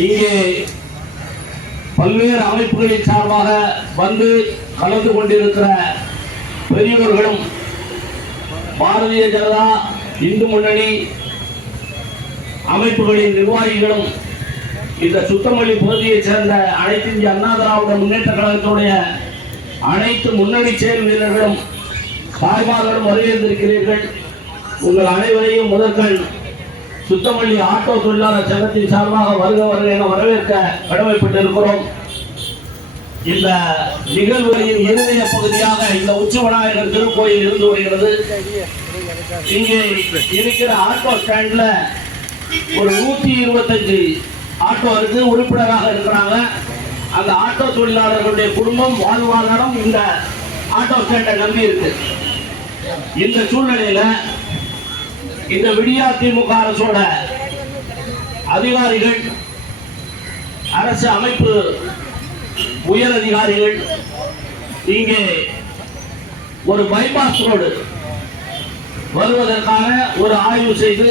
இங்கே பல்வேறு அமைப்புகளின் சார்பாக வந்து கலந்து கொண்டிருக்கிற பெரியவர்களும் பாரதிய ஜனதா இந்து முன்னணி அமைப்புகளின் நிர்வாகிகளும் இந்த சுத்தமல்லி பகுதியைச் சேர்ந்த அனைத்து இந்திய அண்ணா திராவிட முன்னேற்ற கழகத்துடைய அனைத்து முன்னணி செயல் வீரர்களும் தாய்மார்களும் வரவேற்றிருக்கிறீர்கள். உங்கள் அனைவரையும் முதற்கண் சுத்தமல்லி ஆட்டோ தொழிலாளர் சங்கத்தின் சார்பாக வருக என வரவேற்க கடமைப்பட்டிருக்கிறோம். இந்த நிகழ்வுகளின் இறுதிய பகுதியாக இந்த உச்ச விநாயகர் திருக்கோயில் இருந்து வருகிறது. இங்கே இருக்கிற ஆட்டோ ஸ்டாண்ட்ல ஒரு 125 ஆட்டோ இருக்கு, உறுப்பினராக இருக்கிறாங்க. அந்த ஆட்டோ தொழிலாளர்களுடைய குடும்பம் வாழ்வாதாரம் இந்த ஆட்டோ ஸ்டாண்டை நம்பி இருக்கு. இந்த சூழ்நிலையில இந்த விடியா திமுக அரசோட அதிகாரிகள், அரசு அமைப்பு உயர் அதிகாரிகள் இங்கே ஒரு பைபாஸ் ரோடு வருவதற்கான ஒரு ஆய்வு செய்து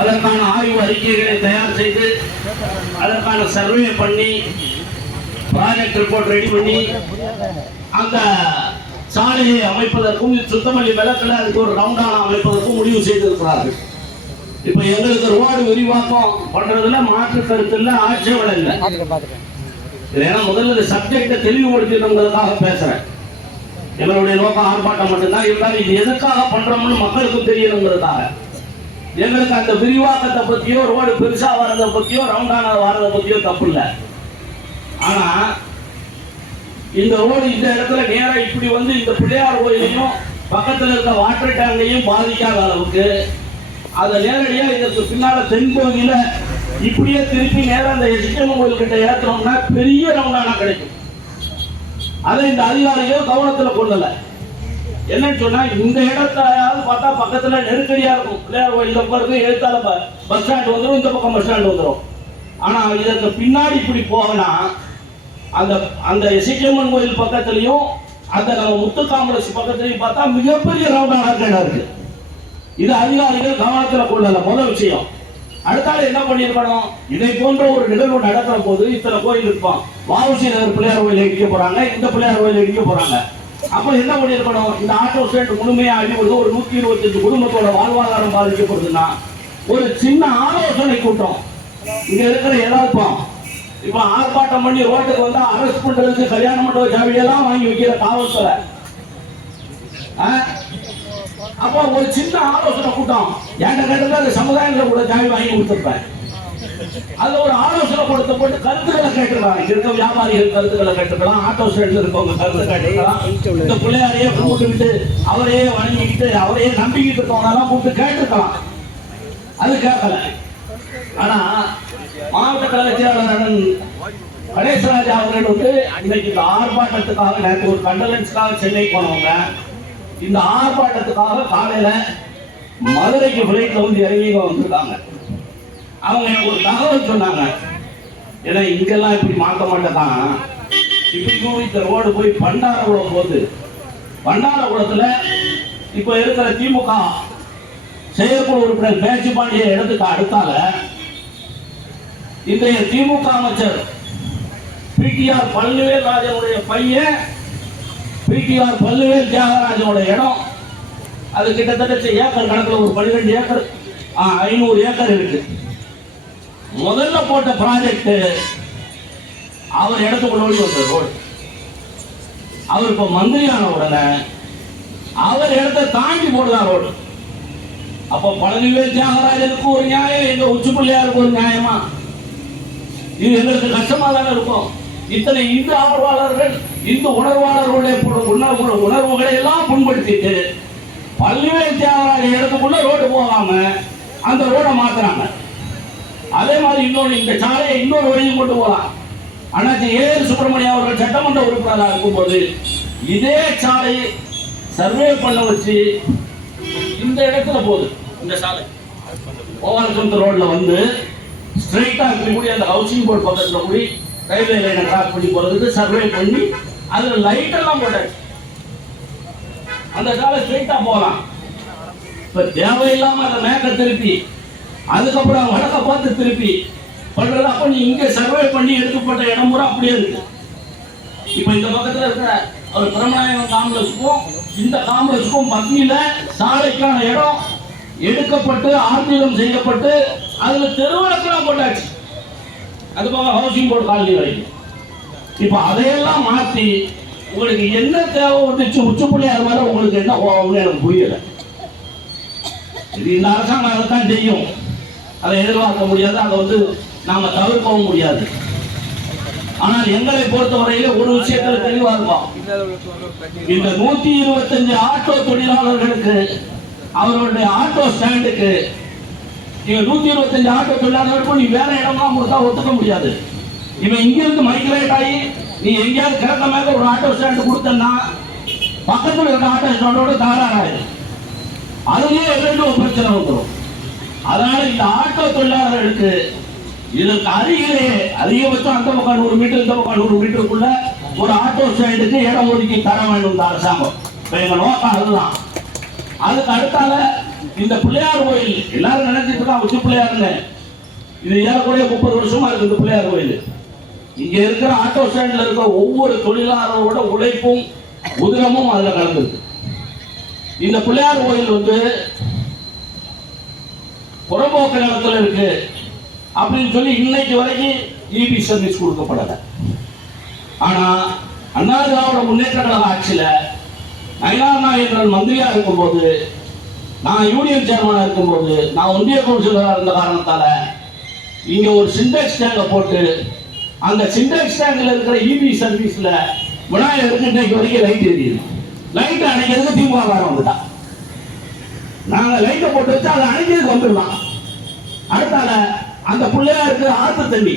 அதற்கான ஆய்வு அறிக்கைகளை தயார் செய்து அதற்கான சர்வே பண்ணி ப்ராஜெக்ட் ரிப்போர்ட் ரெடி பண்ணி அந்த சாலையை அமைப்பதற்கும் சுத்தமல்லி விளக்கில் அதுக்கு ஒரு ரவுண்டான அமைப்பதற்கும் முடிவு செய்திருக்கிறார்கள். இப்ப எங்களுக்கு ரோடு விரிவாக்கம் பண்றதுல மாற்று கருத்து இல்லை, ஆட்சேபம் இல்லை. ஏன்னா முதல்ல சப்ஜெக்டை தெளிவுபடுத்தணுங்கிறதுக்காக பேசுறேன். எங்களுடைய நோக்கம் ஆர்ப்பாட்டம் மட்டும்தான். இருந்தாலும் இது எதுக்காக பண்றோம்னு மக்களுக்கும் தெரியணுங்கிறதுக்காக எங்களுக்கு அந்த விரிவாக்கத்தை பத்தியோ ரோடு பெருசா வர்றதை பத்தியோ ரவுண்டான வர்றதை பத்தியோ தப்பு இல்லை. ஆனா இந்த ரோடு இந்த இடத்துல நேரா இப்படி வந்து இந்த பிள்ளையார் கோயிலையும் பக்கத்தில் இருக்க வாட்டர் டேங்கையும் பாதிக்காத அளவுக்கு அதை நேரடியா இதற்கு பின்னால தென்பகுதியில இப்படியே திருப்பி நேரம் அந்த எஸ்டிஎம் கோயில் கிட்ட ஏற்றோம்னா பெரிய ரவுண்டானா கிடைக்கும். அதை இந்த அதிகாரிகள் கவனத்தில் கொள்ளல. என்னன்னு சொன்னா இந்த இடத்தையாவது பார்த்தா பக்கத்துல நெருக்கடியா இருக்கும். பிள்ளையார் கோயில் இந்த பக்கம் எழுத்தால பஸ் ஸ்டாண்ட் வந்துடும், இந்த பக்கம் பஸ் ஸ்டாண்ட் வந்துடும். ஆனா இதற்கு பின்னாடி இப்படி போகனா அந்த அந்த எஸ்டிஎம் கோயில் பக்கத்துலயும் அந்த நம்ம முத்து காம்ப்ளெக்ஸ் பக்கத்துலயும் பார்த்தா மிகப்பெரிய ரவுண்டானா இருக்கு. இது அதிகாரிகள் கவனத்தில் கொள்ளல. முதல் விஷயம். அடுத்தால என்ன பண்ணிருக்கணும், இதை போன்ற ஒரு நிகழ்வு நடக்கிற போது இத்தனை கோயில் இருப்பான், வாவுசி நகர் பிள்ளையார் கோயில் இடிக்க போறாங்க, இந்த பிள்ளையார் கோயில் இடிக்க போறாங்க. அப்ப என்ன பண்ணிருக்கணும், இந்த ஆட்டோ ஸ்டாண்ட் முழுமையா அழிவுறது ஒரு 125 குடும்பத்தோட வாழ்வாதாரம் பாதிக்கப்படுதுன்னா ஒரு சின்ன ஆலோசனை கூட்டம் இங்க இருக்கிற எல்லாருக்கும் இப்ப ஆர்ப்பாட்டம் பண்ணி ரோட்டுக்கு வந்தா அரெஸ்ட் பண்றதுக்கு கல்யாண மண்டப சாவியெல்லாம் வாங்கி வைக்கிற காவல்துறை. அப்போ ஒரு சின்ன ஆலோசனை கூட்டம் என்கிட்ட கேட்டது அந்த சமுதாயங்களை கூட சாவி வாங்கி கொடுத்துருப்பேன். அதுல ஒரு ஆலோசனை கொடுத்த போட்டு கருத்துக்களை கேட்டுக்கலாம். இருக்க வியாபாரிகள் கருத்துக்களை கேட்டுக்கலாம், ஆட்டோ ஸ்டாண்ட்ல இருக்கவங்க கருத்து கேட்டுக்கலாம். இந்த பிள்ளையாரையே கூப்பிட்டுக்கிட்டு அவரையே வணங்கிக்கிட்டு அவரையே நம்பிக்கிட்டு இருக்கவங்க கூப்பிட்டு கேட்டுக்கலாம். அது கேட்கல. ஆனா மாவட்ட கழக செயலாளர் கணேசராஜா அவர்கள் வந்து இன்னைக்கு இந்த ஆர்ப்பாட்டத்துக்காக நேற்று ஒரு கண்டலன்ஸ்க்காக சென்னை போனவங்க இந்த ஆர்ப்பாட்டத்துக்காக காலையில மதுரைக்கு பிளைட்ல வந்து இறங்கி வந்திருக்காங்க. அவங்க எனக்கு ஒரு தகவல் சொன்னாங்க. ஏன்னா இங்கெல்லாம் இப்படி மாற்ற மாட்டேதான், இப்படி இந்த ரோடு போய் பண்டாரகுளம் போகுது. பண்டாரகுளத்துல இப்ப இருக்கிற திமுக செயற்குழு உறுப்பினர் பேச்சு பாண்டிய இடத்துக்கு அடுத்தால இன்றைய திமுக அமைச்சர் பிடிஆர் பழனிவேல் ராஜனுடைய பையன் பிடிஆர் பழனிவேல் தியாகராஜனோட இடம். அது கிட்டத்தட்ட ஏக்கர் கணக்கில் ஒரு 12 ஏக்கர் 500 ஏக்கர் இருக்கு. முதல்ல போட்ட ப்ராஜெக்ட் அவர் இடத்துக்குள்ள ஓடி வந்த ரோடு. அவர் இப்ப மந்திரியான உடனே அவர் இடத்தை தாண்டி போடுதான் ரோடு. அப்ப பழனிவேல் தியாகராஜனுக்கு ஒரு நியாயம், எங்க உச்சிப்பிள்ளையாருக்கு ஒரு நியாயமா? இது எங்களுக்கு கஷ்டமா தானே இருக்கும். இத்தனை இந்து ஆர்வலர்கள் இந்து உணர்வாளர்களுடைய உணர்வுகளை எல்லாம் புண்படுத்திட்டு பல்வேறு தியாகராஜ இடத்துக்குள்ள ரோடு போகாம அந்த ரோடை மாத்துறாங்க. அதே மாதிரி இன்னொன்று, இந்த சாலையை இன்னொரு வழியும் கொண்டு போகலாம். அண்ணாச்சி ஏஆர் சுப்பிரமணியம் அவர்கள் சட்டமன்ற உறுப்பினராக இருக்கும்போது இதே சாலையை சர்வே பண்ண வச்சு இந்த இடத்துல போகுது. இந்த சாலை ஓவர்கந்த ரோட்ல வந்து ஸ்ட்ரைட்டா இப்படி கூடி அந்த ஹவுசிங் போர்டு பக்கத்துல கூடி ரயில்வே லைனை கிராஸ் பண்ணி போறதுக்கு சர்வே பண்ணி அதுல லைட் எல்லாம் போட்டாச்சு. அந்த சாலை ஸ்ட்ரைட்டா போகலாம். இப்ப தேவையில்லாம அதை மேக்க திருப்பி அதுக்கப்புறம் வடக்க பார்த்து திருப்பி பண்றது. அப்ப நீ இங்க சர்வே பண்ணி எடுக்கப்பட்ட இடம் பூரா அப்படியே இருக்கு. இப்ப இந்த பக்கத்துல இருக்கிற ஒரு பிரமநாயகம் காம்ப்ளெக்ஸுக்கும் இந்த காம்ப்ளெக்ஸுக்கும் மத்தியில சாலைக்கான இடம் எடுக்கப்பட்டு ஆர்டிலம் செய்யப்பட்டு அதுல தெருவிளக்கெல்லாம் போட்டாச்சு. அது போக ஹவுசிங் போர்டு காலனி வரைக்கும். இப்ப அதையெல்லாம் மாத்தி உங்களுக்கு என்ன தேவை வந்துச்சு உச்சப்புள்ளியார் மேல உங்களுக்கு என்ன கோவம்னு எனக்கு புரியல. இது இந்த அரசாங்கம் அதைத்தான் செய்யும். அதை எதிர்பார்க்க முடியாது, அதை நாம தவிர்க்கவும் முடியாது. ஆனால் எங்களை பொறுத்தவரையில ஒரு விஷயத்துல தெளிவா இருக்கும். இந்த 125 ஆட்டோ தொழிலாளர்களுக்கு அவர்களுடைய ஆட்டோ ஸ்டாண்டுக்கு நீங்க 125 ஆட்டோ தொழிலாளர்களுக்கும் நீ வேற இடம்லாம் கொடுத்தா ஒத்துக்க முடியாது. இவன் இங்க இருந்து மைக்ரேட் ஆகி நீ எங்கேயாவது கிழக்க மேல ஒரு ஆட்டோ ஸ்டாண்டு கொடுத்தன்னா பக்கத்தில் இருக்க ஆட்டோ ஸ்டாண்டோட தகராறாயிரு. அதுலயே இரண்டு ஒரு பிரச்சனை வந்துடும். அதனால இந்த ஆட்டோ தொழிலாளர்களுக்கு இதற்கு அருகிலே அதிகபட்சம் அந்த பக்கம் 100 மீட்டர் இந்த பக்கம் 100 மீட்டருக்குள்ள ஒரு ஆட்டோ ஸ்டாண்டுக்கு இடம் ஒதுக்கி தர வேண்டும் இந்த அரசாங்கம். எங்க நோக்கம் அதுதான். அதுக்கு அடுத்தால இந்த பிள்ளையார் கோயில் எல்லாரும் நினைச்சிட்டு தான் உச்சி பிள்ளையாருன்னு. இது ஏறக்குறைய 30 வருஷமா இருக்கு இந்த பிள்ளையார் கோயில். இங்க இருக்கிற ஆட்டோ ஸ்டாண்ட்ல இருக்கிற ஒவ்வொரு தொழிலாளரோட உழைப்பும் உதிரமும் அதுல கலந்துருக்கு. இந்த பிள்ளையார் கோயில் புறம்போக்கு நிலத்துல இருக்கு அப்படின்னு சொல்லி இன்னைக்கு வரைக்கும் இபி சர்வீஸ் கொடுக்கப்படல. ஆனா அண்ணா திராவிட முன்னேற்ற கழக ஆட்சியில நயினார் நாகேந்திரன் மந்திரியா இருக்கும்போது, நான் யூனியன் சேர்மனா இருக்கும்போது, நான் ஒன்றிய கவுன்சிலரா இருந்த காரணத்தால இங்க ஒரு சிண்டெக்ஸ் டேங்க போட்டு அந்த சிண்டெக்ஸ் டேங்க்ல இருக்கிற இபி சர்வீஸ்ல விநாயகருக்கு இன்னைக்கு வரைக்கும் லைட் எரியுது. லைட் அணைக்கிறதுக்கு திமுக வந்துட்டா. நாங்க லைட்டை போட்டு வச்சு அதை அணைக்கிறதுக்கு வந்துடலாம். அடுத்தால அந்த பிள்ளையாருக்கு ஆத்து தண்ணி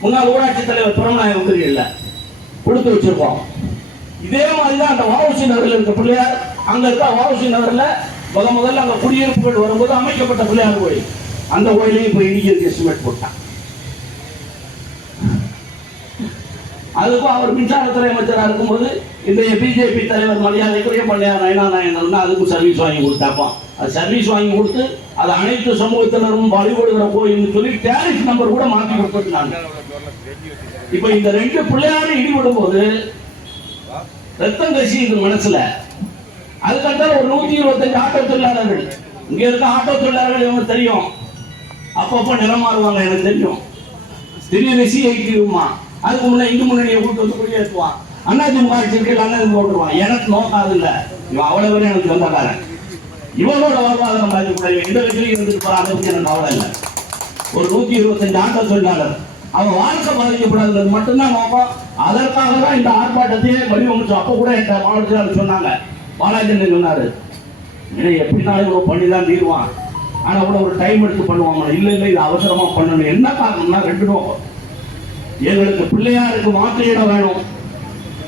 முன்னாள் ஊராட்சி தலைவர் பிரமநாயகம் இல்ல கொடுத்து வச்சிருக்கோம். இதே மாதிரிதான் அந்த வஉசி நகரில் இருக்க பிள்ளையார் அங்க இருக்க வஉசி நகர்ல முதல்ல அங்க குடியிருப்புகள் வரும்போது அமைக்கப்பட்ட பிள்ளையார் கோயில், அந்த கோயிலையும் இப்ப இடிக்கிறதுக்கு எஸ்டிமேட் போட்டான். அதுக்கும் அவர் மின்சாரத்துறை அமைச்சராக இருக்கும்போது இன்றைய பிஜேபி தலைவர் மரியாதைக்குரிய பள்ளியார் நயினார் நாகேந்திரன் அதுக்கும் சர்வீஸ் வாங்கி கொடுத்தாப்பான். அது சர்வீஸ் வாங்கி கொடுத்து அது அனைத்து சமூகத்தினரும் வழிபடுகிற கோயில் சொல்லி டேரிஃப் நம்பர் கூட மாற்றி கொடுத்துருந்தாங்க. இப்ப இந்த 2 பிள்ளையாரும் இடிபடும் போது ரத்தம் கசியுது மனசுல. அதுக்கடுத்த ஒரு 125 ஆட்டோ தொழிலாளர்கள் இங்க இருக்க ஆட்டோ தொழிலாளர்கள் இவங்க தெரியும். அப்பப்ப நிறமாறுவாங்க எனக்கு தெரியும். திடீர்னு சிஐடிமா அதுக்கு முன்ன இந்து முன்னணியை கூட்டு வந்து குடியேற்றுவான். அதிமுக ஆட்சியில் அண்ணன் போட்டுருவான். எனக்கு நோக்காது இல்ல, இவன் அவ்வளவு பேரும் எனக்கு சொந்தக்காரன். இவனோட வாழ்வாதாரம் பாதிக்கக்கூடிய எந்த வகையிலும் இருந்துட்டு போறான். அதை பத்தி எனக்கு கவலை இல்லை. ஒரு 125 ஆட்டோ தொழிலாளர் அவன் வாழ்க்கை பாதிக்கப்படாதது மட்டும்தான் நோக்கம். அதற்காக தான் இந்த ஆர்ப்பாட்டத்தையே வடிவமைச்சோம். அப்ப கூட என் மாவட்டத்தில் சொன்னாங்க, பாலாஜி சொன்னாரு, எப்படினாலும் இவ்வளவு பண்ணி தான் தீர்வான், ஆனா கூட ஒரு டைம் எடுத்து பண்ணுவாங்க. இல்ல இல்ல இது அவசரமா பண்ணணும். என்ன காரணம்னா 2 நோக்கம். எங்களுக்கு பிள்ளையாருக்கு மாற்று இடம் வேணும்.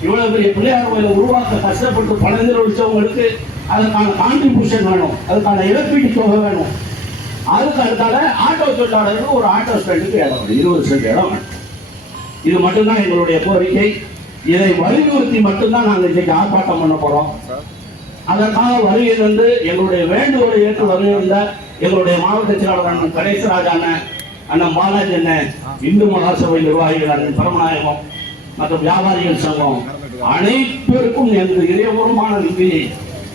இவ்வளவு பெரிய பிள்ளையார் கோயிலை உருவாக்க கஷ்டப்பட்டு பணம் செலவழிச்சவங்களுக்கு அதற்கான கான்ட்ரிபியூஷன் வேணும், அதுக்கான இழப்பீட்டு தொகை வேணும். அதுக்கு அடுத்தால ஆட்டோ தொழிலாளர்கள் ஒரு ஆட்டோ ஸ்டாண்டுக்கு இடம் வேணும், 20 சென்ட் இடம் வேணும். இது மட்டும்தான் எங்களுடைய கோரிக்கை. இதை வலியுறுத்தி மட்டும்தான் நாங்கள் இன்னைக்கு ஆர்ப்பாட்டம் பண்ண போறோம். அதற்காக வருகையில் வந்து எங்களுடைய வேண்டுகோளை ஏற்று வருகின்ற எங்களுடைய மாவட்ட செயலாளர் அண்ணன் கணேசராஜ் அண்ணன், அண்ணன் பாலாஜி அண்ணன், இந்து மகாசபை நிர்வாகிகள் அண்ணன் பரமநாயகம் மற்றும் வியாபாரிகள் சங்கம் அனைவருக்கும் எனது இதயபூர்வமான நன்றியை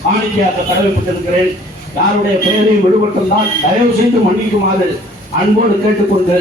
காணிக்கையாக்க கடமைப்பட்டிருக்கிறேன். யாருடைய பெயரையும் விடுபட்டிருந்தால் தயவு செய்து மன்னிக்குமாறு அன்போடு கேட்டுக்கொண்டு